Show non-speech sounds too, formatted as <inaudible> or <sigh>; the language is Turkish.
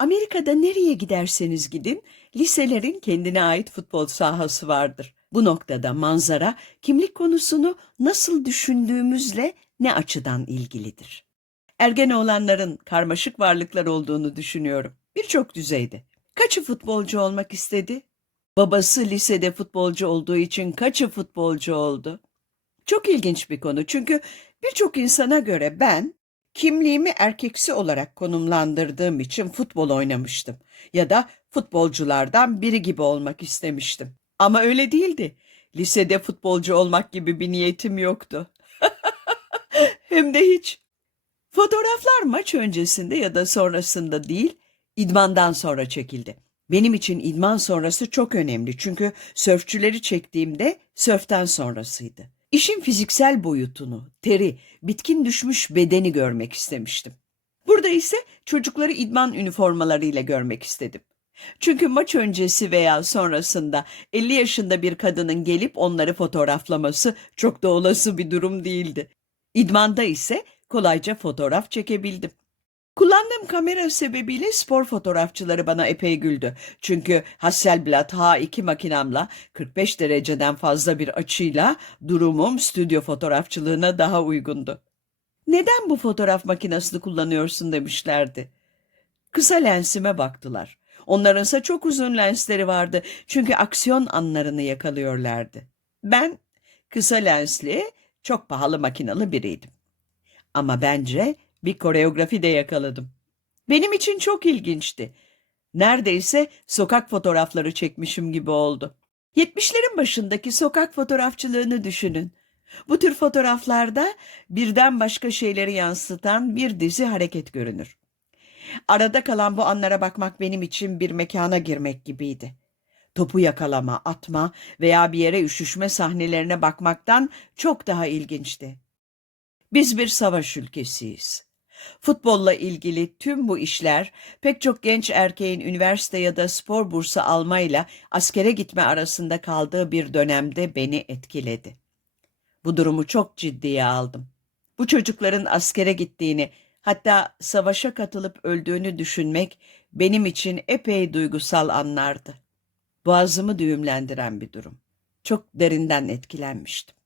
Amerika'da nereye giderseniz gidin, liselerin kendine ait futbol sahası vardır. Bu noktada manzara, kimlik konusunu nasıl düşündüğümüzle ne açıdan ilgilidir. Ergen olanların karmaşık varlıklar olduğunu düşünüyorum. Birçok düzeyde. Kaçı futbolcu olmak istedi? Babası lisede futbolcu olduğu için kaçı futbolcu oldu? Çok ilginç bir konu çünkü birçok insana göre ben kimliğimi erkeksi olarak konumlandırdığım için futbol oynamıştım ya da futbolculardan biri gibi olmak istemiştim. Ama öyle değildi. Lisede futbolcu olmak gibi bir niyetim yoktu. <laughs> Hem de hiç. Fotoğraflar maç öncesinde ya da sonrasında değil, idmandan sonra çekildi. Benim için idman sonrası çok önemli çünkü sörfçüleri çektiğimde sörften sonrasıydı. İşin fiziksel boyutunu, teri, bitkin düşmüş bedeni görmek istemiştim. Burada ise çocukları idman üniformalarıyla görmek istedim. Çünkü maç öncesi veya sonrasında 50 yaşında bir kadının gelip onları fotoğraflaması çok da olası bir durum değildi. İdmanda ise kolayca fotoğraf çekebildim. Kullandığım kamera sebebiyle spor fotoğrafçıları bana epey güldü. Çünkü Hasselblad H2 makinamla 45 dereceden fazla bir açıyla durumum stüdyo fotoğrafçılığına daha uygundu. Neden bu fotoğraf makinesini kullanıyorsun demişlerdi. Kısa lensime baktılar. Onlarınsa çok uzun lensleri vardı çünkü aksiyon anlarını yakalıyorlardı. Ben kısa lensli, çok pahalı makinalı biriydim. Ama bence bir koreografi de yakaladım. Benim için çok ilginçti. Neredeyse sokak fotoğrafları çekmişim gibi oldu. 70'lerin başındaki sokak fotoğrafçılığını düşünün. Bu tür fotoğraflarda birden başka şeyleri yansıtan bir dizi hareket görünür. Arada kalan bu anlara bakmak benim için bir mekana girmek gibiydi. Topu yakalama, atma veya bir yere üşüşme sahnelerine bakmaktan çok daha ilginçti. Biz bir savaş ülkesiyiz. Futbolla ilgili tüm bu işler pek çok genç erkeğin üniversite ya da spor bursu almayla askere gitme arasında kaldığı bir dönemde beni etkiledi. Bu durumu çok ciddiye aldım. Bu çocukların askere gittiğini, hatta savaşa katılıp öldüğünü düşünmek benim için epey duygusal anlardı. Boğazımı düğümlendiren bir durum. Çok derinden etkilenmiştim.